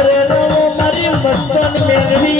अरे लो मेरी मस्तन मेरी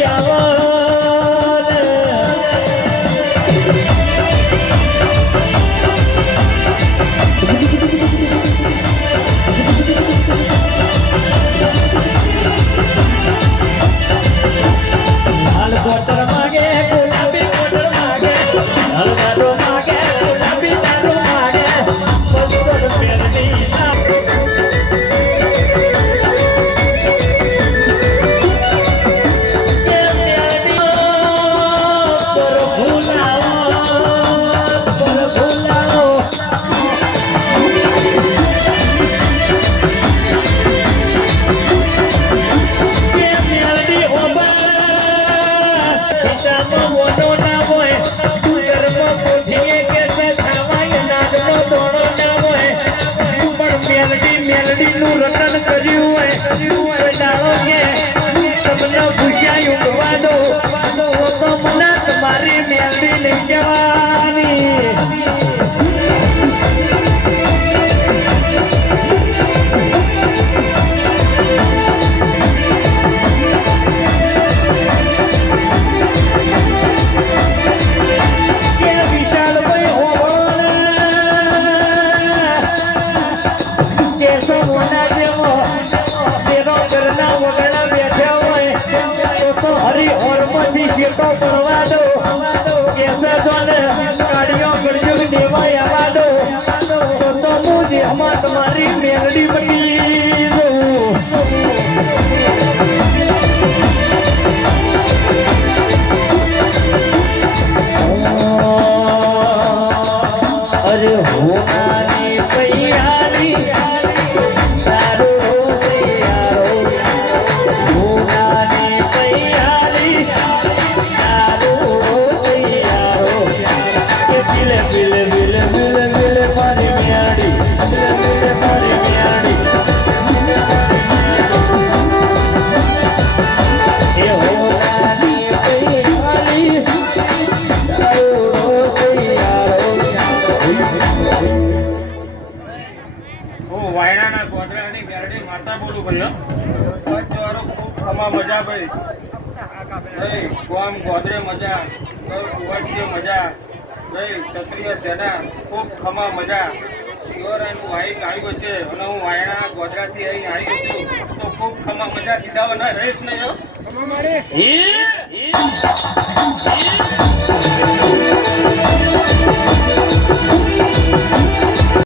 મેલડી નું રતન કર્યું હોય શેતો પડવા દો. કે સજોને કાઢીઓ ગળજો હું જે તમારી ગોધરાની મેરડી માતા બોલું ભાઈ હો. પંચવારો ખૂબ ખમા મજા ભાઈ. ભાઈ ગોમ ગોધરે મજા ભાઈ મજા ભાઈ ક્ષત્રિય સેના ખૂબ ખમા મજા. શિવરાયનું વાઈક આવ્યું છે અને હું વાયણા ગોધરાથી અહીં આવ્યો છું. તો ખૂબ ખમા મજા વગર રહીશ ને